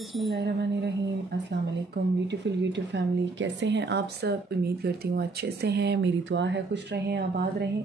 बिस्मिल्लाहिर्रहमानिर्रहीम। अस्सलाम वालेकुम ब्यूटीफुल यूट्यूब फैमिली, कैसे हैं आप सब? उम्मीद करती हूँ अच्छे से हैं। मेरी दुआ है खुश रहें, आबाद रहें,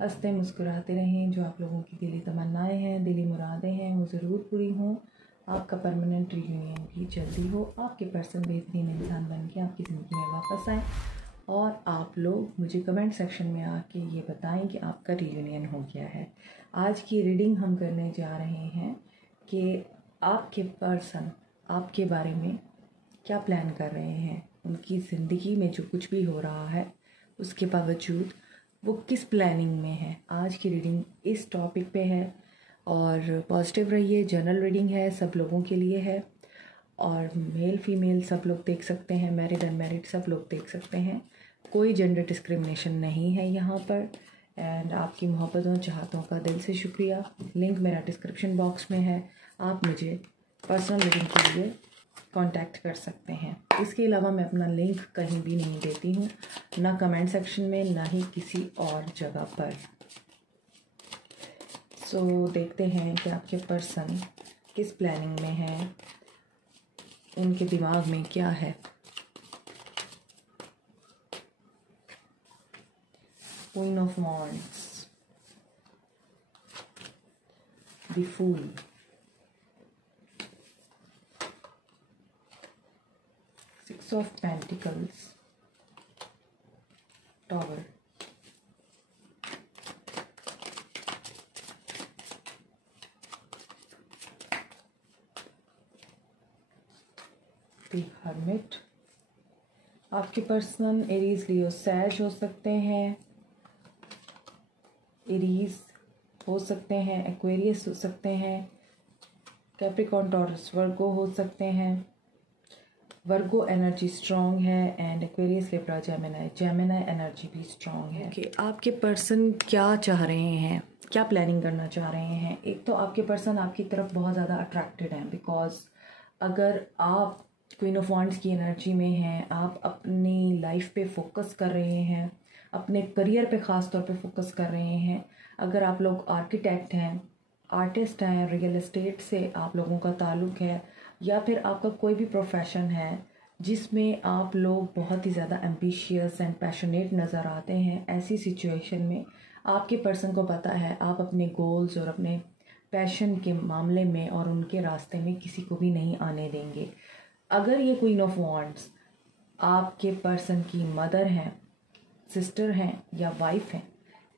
हंसते मुस्कुराते रहें। जो आप लोगों की दिली तमन्नाएं हैं, दिली मुरादें हैं, वो ज़रूर पूरी हों। आपका परमानेंट रीयूनियन भी जल्दी हो। आपके पर्सन बेहतरीन इंसान बन के आपकी ज़िंदगी में वापस आए और आप लोग मुझे कमेंट सेक्शन में आके ये बताएं कि आपका रीयूनियन हो गया है। आज की रीडिंग हम करने जा रहे हैं कि आपके पर्सन आपके बारे में क्या प्लान कर रहे हैं। उनकी ज़िंदगी में जो कुछ भी हो रहा है उसके बावजूद वो किस प्लानिंग में है। आज की रीडिंग इस टॉपिक पे है और पॉजिटिव रहिए। जनरल रीडिंग है, सब लोगों के लिए है और मेल फीमेल सब लोग देख सकते हैं, मैरिड अनमैरिड सब लोग देख सकते हैं। कोई जेंडर डिस्क्रिमिनेशन नहीं है यहाँ पर। एंड आपकी मोहब्बतों चाहतों का दिल से शुक्रिया। लिंक मेरा डिस्क्रिप्शन बॉक्स में है, आप मुझे पर्सनल रीडिंग के लिए कांटेक्ट कर सकते हैं। इसके अलावा मैं अपना लिंक कहीं भी नहीं देती हूँ, ना कमेंट सेक्शन में, ना ही किसी और जगह पर। सो देखते हैं कि आपके पर्सन किस प्लानिंग में है, उनके दिमाग में क्या है। Queen of wands, the fool, six of pentacles, tower, the hermit. आपके पर्सन एरीज लियो सैज हो सकते हैं, एरीज हो सकते हैं, एक्वेरियस हो सकते हैं, कैप्रिकॉर्न टॉरस वर्गो हो सकते हैं। वर्गो एनर्जी स्ट्रॉन्ग है and Aquarius Libra Gemini energy भी स्ट्रॉन्ग है। कि आपके पर्सन क्या चाह रहे हैं, क्या प्लानिंग करना चाह रहे हैं। एक तो आपके पर्सन आपकी तरफ बहुत ज़्यादा अट्रैक्टेड हैं, बिकॉज अगर आप क्वीन ऑफ वॉन्ड्स की एनर्जी में हैं, आप अपनी लाइफ पे फोकस कर रहे हैं, अपने करियर पे ख़ास तौर पे फोकस कर रहे हैं। अगर आप लोग आर्किटेक्ट हैं, आर्टिस्ट हैं, रियल एस्टेट से आप लोगों का ताल्लुक़ है, या फिर आपका कोई भी प्रोफेशन है जिसमें आप लोग बहुत ही ज़्यादा एम्बिशियस एंड पैशनेट नज़र आते हैं, ऐसी सिचुएशन में आपके पर्सन को पता है आप अपने गोल्स और अपने पैशन के मामले में और उनके रास्ते में किसी को भी नहीं आने देंगे। अगर ये क्वीन ऑफ वॉन्ड्स आपके पर्सन की मदर हैं, सिस्टर हैं या वाइफ हैं,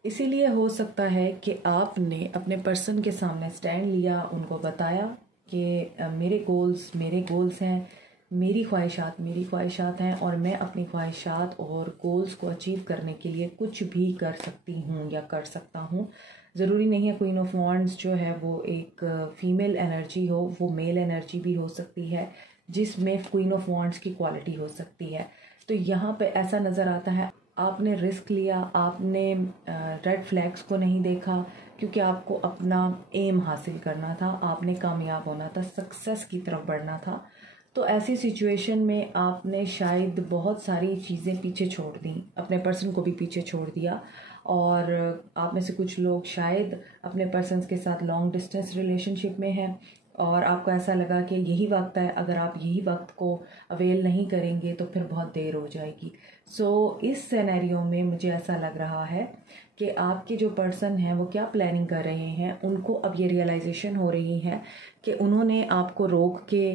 इसीलिए हो सकता है कि आपने अपने पर्सन के सामने स्टैंड लिया, उनको बताया कि मेरे गोल्स हैं, मेरी ख्वाहिशात हैं और मैं अपनी ख्वाहिशात और गोल्स को अचीव करने के लिए कुछ भी कर सकती हूँ या कर सकता हूँ। ज़रूरी नहीं है क्वीन ऑफ वॉन्ड्स जो है वो एक फीमेल एनर्जी हो, वो मेल एनर्जी भी हो सकती है जिसमें क्वीन ऑफ वॉन्ड्स की क्वालिटी हो सकती है। तो यहाँ पे ऐसा नज़र आता है आपने रिस्क लिया, आपने रेड फ्लैग्स को नहीं देखा, क्योंकि आपको अपना एम हासिल करना था, आपने कामयाब होना था, सक्सेस की तरफ बढ़ना था। तो ऐसी सिचुएशन में आपने शायद बहुत सारी चीज़ें पीछे छोड़ दी, अपने पर्सन को भी पीछे छोड़ दिया। और आप में से कुछ लोग शायद अपने पर्सन के साथ लॉन्ग डिस्टेंस रिलेशनशिप में हैं और आपको ऐसा लगा कि यही वक्त है, अगर आप यही वक्त को अवेल नहीं करेंगे तो फिर बहुत देर हो जाएगी। सो इस सिनेरियो में मुझे ऐसा लग रहा है कि आपके जो पर्सन हैं वो क्या प्लानिंग कर रहे हैं। उनको अब ये रियलाइजेशन हो रही है कि उन्होंने आपको रोक के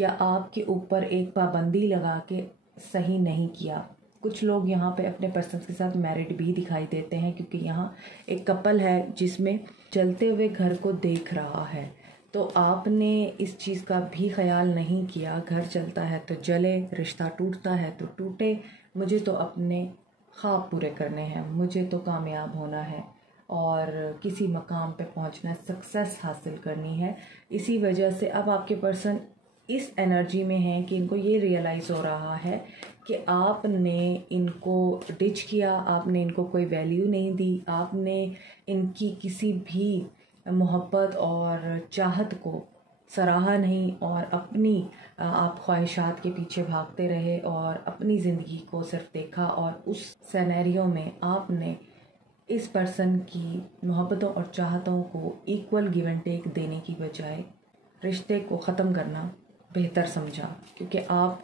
या आपके ऊपर एक पाबंदी लगा के सही नहीं किया। कुछ लोग यहाँ पे अपने पर्सन के साथ मैरिड भी दिखाई देते हैं, क्योंकि यहाँ एक कपल है जिसमें चलते हुए घर को देख रहा है। तो आपने इस चीज़ का भी ख्याल नहीं किया, घर चलता है तो जले, रिश्ता टूटता है तो टूटे, मुझे तो अपने ख्वाब पूरे करने हैं, मुझे तो कामयाब होना है और किसी मकाम पे पहुंचना है, सक्सेस हासिल करनी है। इसी वजह से अब आपके पर्सन इस एनर्जी में हैं कि इनको ये रियलाइज़ हो रहा है कि आपने इनको डिच किया, आपने इनको कोई वैल्यू नहीं दी, आपने इनकी किसी भी मोहब्बत और चाहत को सराहा नहीं और अपनी आप ख्वाहिशात के पीछे भागते रहे और अपनी ज़िंदगी को सिर्फ देखा। और उस सिनेरियो में आपने इस पर्सन की मोहब्बतों और चाहतों को इक्वल गिव एंड टेक देने की बजाय रिश्ते को ख़त्म करना बेहतर समझा, क्योंकि आप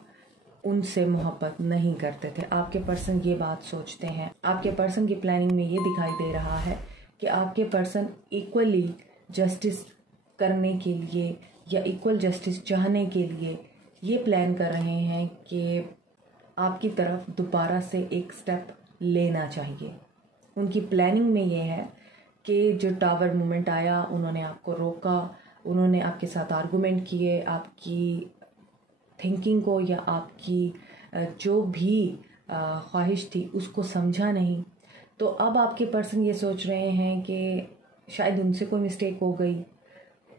उनसे मोहब्बत नहीं करते थे। आपके पर्सन ये बात सोचते हैं, आपके पर्सन की प्लानिंग में ये दिखाई दे रहा है कि आपके पर्सन इक्वली जस्टिस करने के लिए या इक्वल जस्टिस चाहने के लिए ये प्लान कर रहे हैं कि आपकी तरफ दोबारा से एक स्टेप लेना चाहिए। उनकी प्लानिंग में ये है कि जो टावर मूवमेंट आया, उन्होंने आपको रोका, उन्होंने आपके साथ आर्गुमेंट किए, आपकी थिंकिंग को या आपकी जो भी ख्वाहिश थी उसको समझा नहीं। तो अब आपके पर्सन ये सोच रहे हैं कि शायद उनसे कोई मिस्टेक हो गई,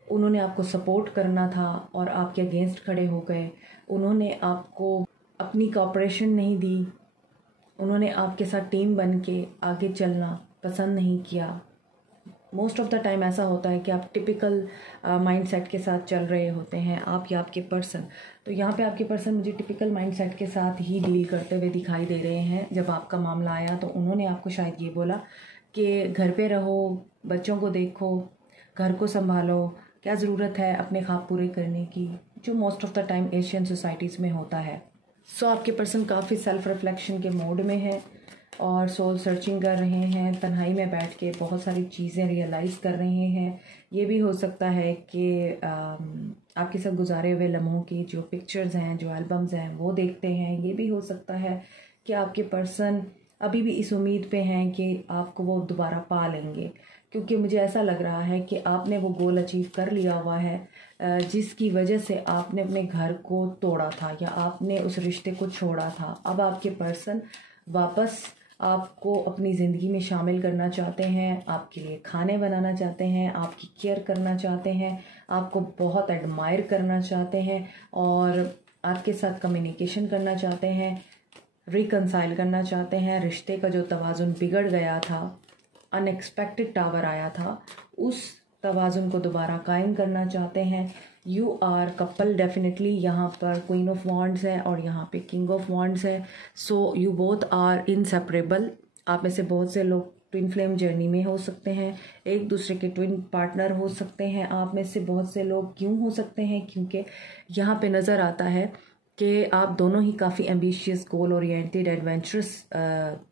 उन्होंने आपको सपोर्ट करना था और आपके अगेंस्ट खड़े हो गए, उन्होंने आपको अपनी कोऑपरेशन नहीं दी, उन्होंने आपके साथ टीम बन के आगे चलना पसंद नहीं किया। मोस्ट ऑफ द टाइम ऐसा होता है कि आप टिपिकल माइंडसेट के साथ चल रहे होते हैं, आप या आपके पर्सन। तो यहाँ पे आपके पर्सन मुझे टिपिकल माइंडसेट के साथ ही डील करते हुए दिखाई दे रहे हैं। जब आपका मामला आया तो उन्होंने आपको शायद ये बोला कि घर पे रहो, बच्चों को देखो, घर को संभालो, क्या ज़रूरत है अपने ख्वाब पूरे करने की, जो most of the time Asian societies में होता है। सो आपके पर्सन काफ़ी सेल्फ रिफ्लेक्शन के मोड में है और सोल सर्चिंग कर रहे हैं, तन्हाई में बैठ के बहुत सारी चीज़ें रियलाइज़ कर रहे हैं। ये भी हो सकता है कि आपके साथ गुजारे हुए लम्हों की जो पिक्चर्स हैं, जो एल्बम्स हैं, वो देखते हैं। ये भी हो सकता है कि आपके पर्सन अभी भी इस उम्मीद पे हैं कि आपको वो दोबारा पा लेंगे, क्योंकि मुझे ऐसा लग रहा है कि आपने वो गोल अचीव कर लिया हुआ है जिसकी वजह से आपने अपने घर को तोड़ा था या आपने उस रिश्ते को छोड़ा था। अब आपके पर्सन वापस आपको अपनी ज़िंदगी में शामिल करना चाहते हैं, आपके लिए खाने बनाना चाहते हैं, आपकी केयर करना चाहते हैं, आपको बहुत एडमायर करना चाहते हैं और आपके साथ कम्युनिकेशन करना चाहते हैं, रिकंसाइल करना चाहते हैं। रिश्ते का जो तवाज़ुन बिगड़ गया था, अनएक्सपेक्टेड टावर आया था, उस तवाज़ुन को दोबारा कायम करना चाहते हैं। You are couple definitely. यहाँ पर क्वीन ऑफ वॉन्ड्स है और यहाँ पे किंग ऑफ वॉन्ड्स है। So you both are inseparable. आप में से बहुत से लोग ट्विन फ्लेम जर्नी में हो सकते हैं, एक दूसरे के ट्विन पार्टनर हो सकते हैं। आप में से बहुत से लोग क्यों हो सकते हैं, क्योंकि यहाँ पे नज़र आता है कि आप दोनों ही काफ़ी एम्बिशियस, गोल ओरिएंटेड, एडवेंचरस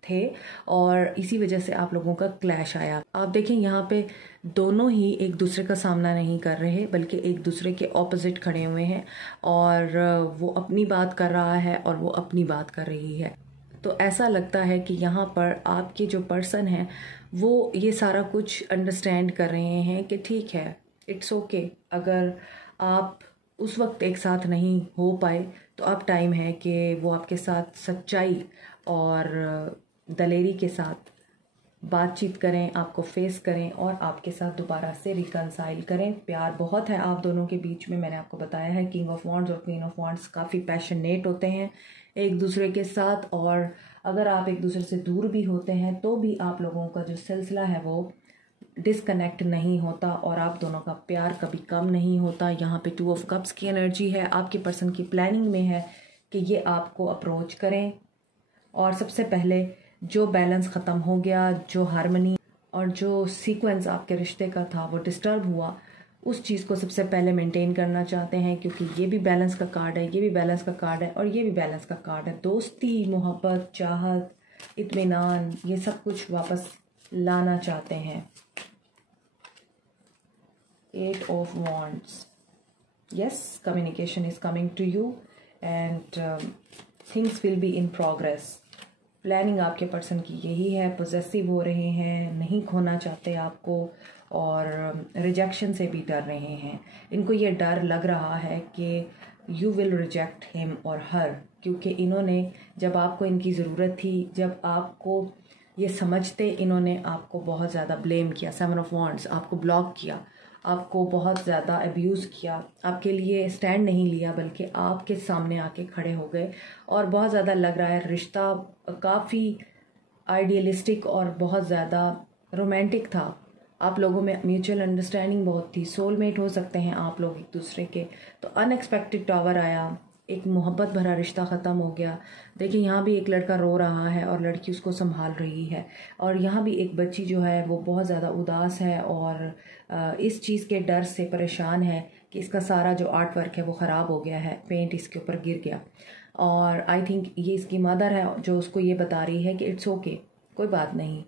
थे और इसी वजह से आप लोगों का क्लैश आया। आप देखें यहाँ पे दोनों ही एक दूसरे का सामना नहीं कर रहे, बल्कि एक दूसरे के ऑपोजिट खड़े हुए हैं और वो अपनी बात कर रहा है और वो अपनी बात कर रही है। तो ऐसा लगता है कि यहाँ पर आपके जो पर्सन हैं वो ये सारा कुछ अंडरस्टैंड कर रहे हैं कि ठीक है, इट्स ओके। अगर आप उस वक्त एक साथ नहीं हो पाए तो अब टाइम है कि वो आपके साथ सच्चाई और दलेरी के साथ बातचीत करें, आपको फेस करें और आपके साथ दोबारा से रिकंसाइल करें। प्यार बहुत है आप दोनों के बीच में। मैंने आपको बताया है किंग ऑफ वॉन्ड्स और क्वीन ऑफ वॉन्ड्स काफ़ी पैशनेट होते हैं एक दूसरे के साथ, और अगर आप एक दूसरे से दूर भी होते हैं तो भी आप लोगों का जो सिलसिला है वो डिसकनेक्ट नहीं होता और आप दोनों का प्यार कभी कम नहीं होता। यहाँ पे 2 ऑफ कप्स की एनर्जी है। आपके पर्सन की प्लानिंग में है कि ये आपको अप्रोच करें और सबसे पहले जो बैलेंस ख़त्म हो गया, जो हार्मनी और जो सीक्वेंस आपके रिश्ते का था वो डिस्टर्ब हुआ, उस चीज़ को सबसे पहले मेंटेन करना चाहते हैं, क्योंकि ये भी बैलेंस का कार्ड है, ये भी बैलेंस का कार्ड है और ये भी बैलेंस का कार्ड है। दोस्ती, मोहब्बत, चाहत, इत्मीनान, ये सब कुछ वापस लाना चाहते हैं। 8 of Wands. Yes, communication is coming to you and things will be in progress. Planning आपके पर्सन की यही है। पोजेसिव हो रहे हैं, नहीं खोना चाहते आपको और रिजेक्शन से भी डर रहे हैं। इनको ये डर लग रहा है कि यू विल रिजेक्ट हिम और हर, क्योंकि इन्होंने जब आपको इनकी ज़रूरत थी, जब आपको ये समझते, इन्होंने आपको बहुत ज़्यादा ब्लेम किया। 7 of Wands, आपको ब्लॉक किया, आपको बहुत ज़्यादा अब्यूज़ किया, आपके लिए स्टैंड नहीं लिया, बल्कि आपके सामने आके खड़े हो गए। और बहुत ज़्यादा लग रहा है रिश्ता काफ़ी आइडियलिस्टिक और बहुत ज़्यादा रोमांटिक था। आप लोगों में म्यूचुअल अंडरस्टैंडिंग बहुत थी, सोलमेट हो सकते हैं आप लोग एक दूसरे के। तो अनएक्सपेक्टेड टावर आया, एक मोहब्बत भरा रिश्ता ख़त्म हो गया। देखिए यहाँ भी एक लड़का रो रहा है और लड़की उसको संभाल रही है, और यहाँ भी एक बच्ची जो है वो बहुत ज़्यादा उदास है और इस चीज़ के डर से परेशान है कि इसका सारा जो आर्ट वर्क है वो ख़राब हो गया है, पेंट इसके ऊपर गिर गया। और आई थिंक ये इसकी मदर है जो उसको ये बता रही है कि इट्स ओके, कोई बात नहीं,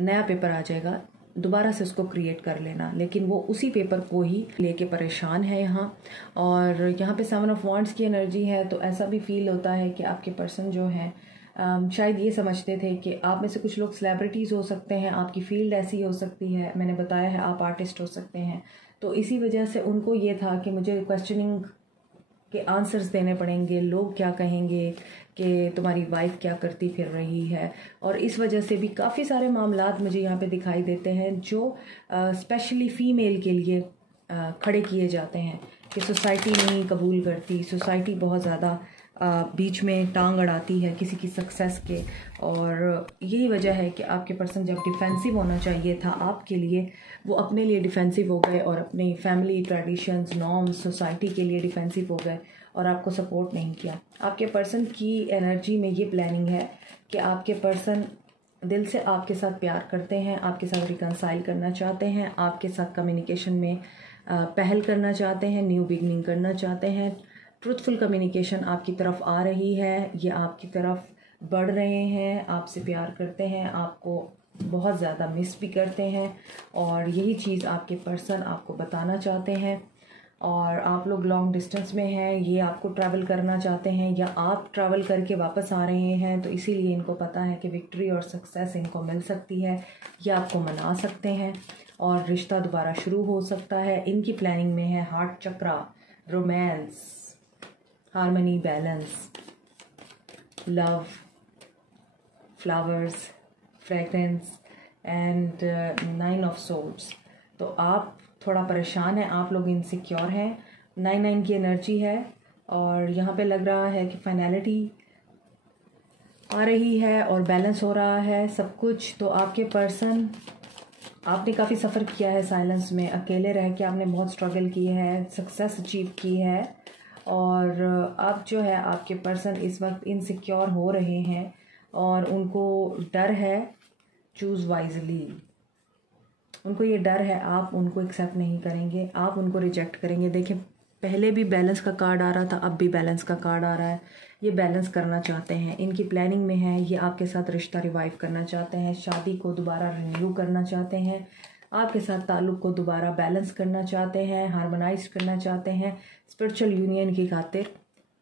नया पेपर आ जाएगा, दोबारा से उसको क्रिएट कर लेना। लेकिन वो उसी पेपर को ही लेके परेशान है यहाँ। और यहाँ पे 7 ऑफ वांड्स की एनर्जी है, तो ऐसा भी फील होता है कि आपके पर्सन जो है शायद ये समझते थे कि आप में से कुछ लोग सेलिब्रिटीज़ हो सकते हैं, आपकी फील्ड ऐसी हो सकती है, मैंने बताया है आप आर्टिस्ट हो सकते हैं। तो इसी वजह से उनको ये था कि मुझे क्वेश्चनिंग के आंसर्स देने पड़ेंगे, लोग क्या कहेंगे कि तुम्हारी वाइफ क्या करती फिर रही है। और इस वजह से भी काफ़ी सारे मामलात मुझे यहाँ पे दिखाई देते हैं जो स्पेशली फ़ीमेल के लिए खड़े किए जाते हैं कि सोसाइटी नहीं कबूल करती, सोसाइटी बहुत ज़्यादा बीच में टांग अड़ाती है किसी की सक्सेस के। और यही वजह है कि आपके पर्सन जब डिफेंसिव होना चाहिए था आपके लिए, वो अपने लिए डिफेंसिव हो गए और अपनी फैमिली ट्रेडिशंस, नॉर्म्स, सोसाइटी के लिए डिफेंसिव हो गए और आपको सपोर्ट नहीं किया। आपके पर्सन की एनर्जी में ये प्लानिंग है कि आपके पर्सन दिल से आपके साथ प्यार करते हैं, आपके साथ रिकंसाइल करना चाहते हैं, आपके साथ कम्युनिकेशन में पहल करना चाहते हैं, न्यू बिगनिंग करना चाहते हैं। ट्रूथफुल कम्युनिकेशन आपकी तरफ आ रही है, ये आपकी तरफ बढ़ रहे हैं, आपसे प्यार करते हैं, आपको बहुत ज़्यादा मिस भी करते हैं। और यही चीज़ आपके पर्सन आपको बताना चाहते हैं। और आप लोग लॉन्ग डिस्टेंस में हैं, ये आपको ट्रैवल करना चाहते हैं या आप ट्रैवल करके वापस आ रहे हैं, तो इसीलिए इनको पता है कि विक्ट्री और सक्सेस इनको मिल सकती है, ये आपको मना सकते हैं और रिश्ता दोबारा शुरू हो सकता है। इनकी प्लानिंग में है heart chakra, romance, harmony, balance, love, flowers, fragrance and 9 of swords. तो आप थोड़ा परेशान हैं, आप लोग इनसिक्योर हैं। 9 की एनर्जी है और यहाँ पे लग रहा है कि फाइनलिटी आ रही है और बैलेंस हो रहा है सब कुछ। तो आपके पर्सन, आपने काफ़ी सफ़र किया है साइलेंस में, अकेले रह के आपने बहुत स्ट्रगल की है, सक्सेस अचीव की है। और अब जो है आपके पर्सन इस वक्त इनसिक्योर हो रहे हैं और उनको डर है। चूज़ वाइजली, उनको ये डर है आप उनको एक्सेप्ट नहीं करेंगे, आप उनको रिजेक्ट करेंगे। देखिए पहले भी बैलेंस का कार्ड आ रहा था, अब भी बैलेंस का कार्ड आ रहा है। ये बैलेंस करना चाहते हैं, इनकी प्लानिंग में है, ये आपके साथ रिश्ता रिवाइव करना चाहते हैं, शादी को दोबारा रिन्यू करना चाहते हैं, आपके साथ ताल्लुक़ को दोबारा बैलेंस करना चाहते हैं, हार्मोनाइज करना चाहते हैं, स्पिरिचुअल यूनियन की खातिर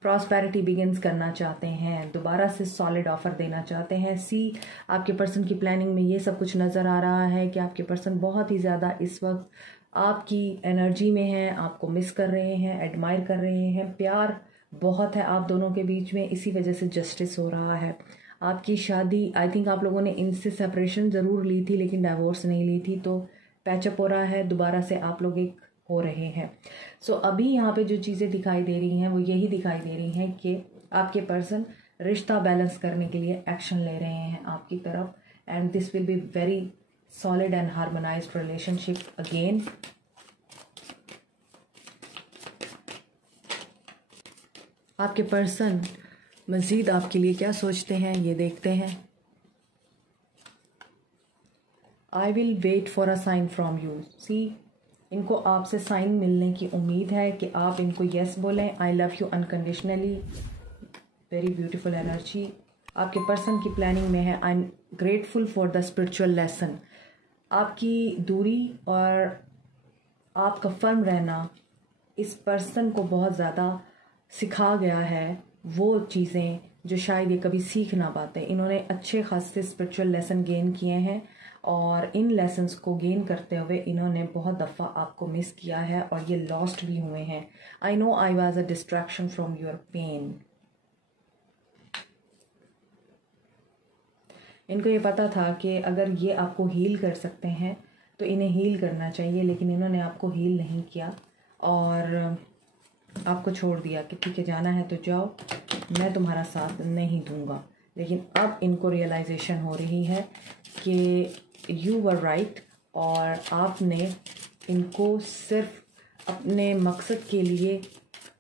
प्रॉस्पेरिटी बिगिंस करना चाहते हैं, दोबारा से सॉलिड ऑफर देना चाहते हैं। सी, आपके पर्सन की प्लानिंग में ये सब कुछ नज़र आ रहा है कि आपके पर्सन बहुत ही ज़्यादा इस वक्त आपकी एनर्जी में है, आपको मिस कर रहे हैं, एडमायर कर रहे हैं, प्यार बहुत है आप दोनों के बीच में, इसी वजह से जस्टिस हो रहा है। आपकी शादी, आई थिंक आप लोगों ने इनसे सेपरेशन ज़रूर ली थी लेकिन डाइवोर्स नहीं ली थी, तो पैचअप हो रहा है, दोबारा से आप लोग एक हो रहे हैं। सो अभी यहाँ पे जो चीज़ें दिखाई दे रही हैं वो यही दिखाई दे रही हैं कि आपके पर्सन रिश्ता बैलेंस करने के लिए एक्शन ले रहे हैं आपकी तरफ, and this will be very solid and harmonized relationship again. आपके पर्सन मज़ीद आपके लिए क्या सोचते हैं ये देखते हैं। I will wait for a sign from you. See, इनको आपसे साइन मिलने की उम्मीद है कि आप इनको यस बोलें, I love you unconditionally. Very beautiful energy आपके पर्सन की प्लानिंग में है। I am grateful for the spiritual lesson. आपकी दूरी और आपका फर्म रहना इस पर्सन को बहुत ज़्यादा सिखा गया है वो चीज़ें जो शायद ये कभी सीख ना पाते। इन्होंने अच्छे खासे स्पिरिचुअल लेसन गेन किए हैं और इन लेसन्स को गेन करते हुए इन्होंने बहुत दफ़ा आपको मिस किया है और ये लॉस्ट भी हुए हैं। I know I was a distraction from your pain. इनको ये पता था कि अगर ये आपको हील कर सकते हैं तो इन्हें हील करना चाहिए, लेकिन इन्होंने आपको हील नहीं किया और आपको छोड़ दिया कि ठीक है जाना है तो जाओ, मैं तुम्हारा साथ नहीं दूंगा। लेकिन अब इनको रियलाइजेशन हो रही है कि यू वर राइट और आपने इनको सिर्फ अपने मकसद के लिए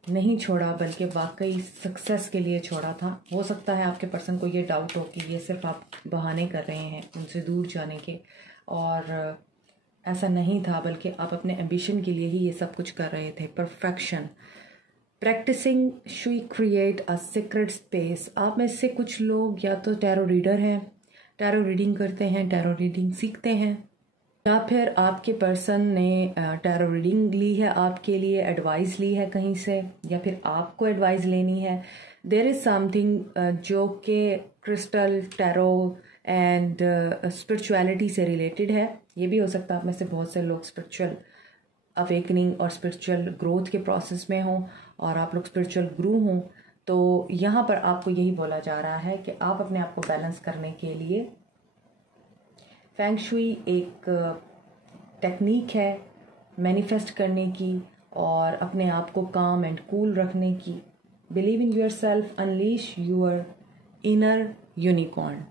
नहीं छोड़ा बल्कि वाकई सक्सेस के लिए छोड़ा था। हो सकता है आपके पर्सन को ये डाउट हो कि ये सिर्फ आप बहाने कर रहे हैं उनसे दूर जाने के, और ऐसा नहीं था, बल्कि आप अपने एम्बिशन के लिए ही ये सब कुछ कर रहे थे। Perfection. Practicing shui create a secret space. आप में से कुछ लोग या तो टैरो रीडर हैं, टैरो रीडिंग करते हैं, टैरो रीडिंग सीखते हैं, या फिर आपके पर्सन ने टैरो रीडिंग ली है, आपके लिए एडवाइस ली है कहीं से, या फिर आपको एडवाइस लेनी है। देयर इज़ समथिंग जो कि क्रिस्टल, टैरो एंड स्पिरिचुअलिटी से रिलेटेड है। ये भी हो सकता है आप में से बहुत से लोग स्पिरिचुअल अवेकनिंग और स्पिरिचुअल ग्रोथ के प्रोसेस में हों और आप लोग स्पिरिचुअल गुरु हों। तो यहाँ पर आपको यही बोला जा रहा है कि आप अपने आप को बैलेंस करने के लिए, फेंग शुई एक टेक्निक है मैनिफेस्ट करने की और अपने आप को काम एंड कूल रखने की। Believe in yourself, unleash your inner unicorn.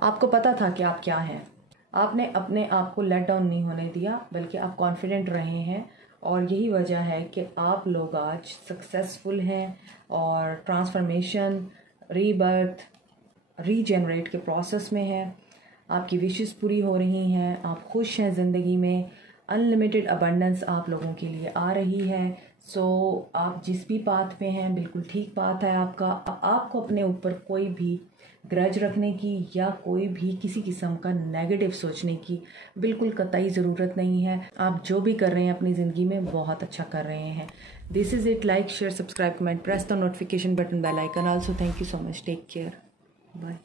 आपको पता था कि आप क्या हैं, आपने अपने आप को लेट डाउन नहीं होने दिया, बल्कि आप कॉन्फिडेंट रहे हैं। और यही वजह है कि आप लोग आज सक्सेसफुल हैं और ट्रांसफॉर्मेशन, रीबर्थ, रीजनरेट के प्रोसेस में हैं। आपकी विशेस पूरी हो रही हैं, आप खुश हैं ज़िंदगी में, अनलिमिटेड अबंडेंस आप लोगों के लिए आ रही है। सो आप जिस भी पाथ पे हैं बिल्कुल ठीक पाथ है आपका। आपको अपने ऊपर कोई भी ग्रज रखने की या कोई भी किसी किस्म का नेगेटिव सोचने की बिल्कुल कतई ज़रूरत नहीं है। आप जो भी कर रहे हैं अपनी ज़िंदगी में बहुत अच्छा कर रहे हैं। This is it. Like, share, subscribe, comment, press the notification button, bell icon. Also thank you so much. Take care. Bye.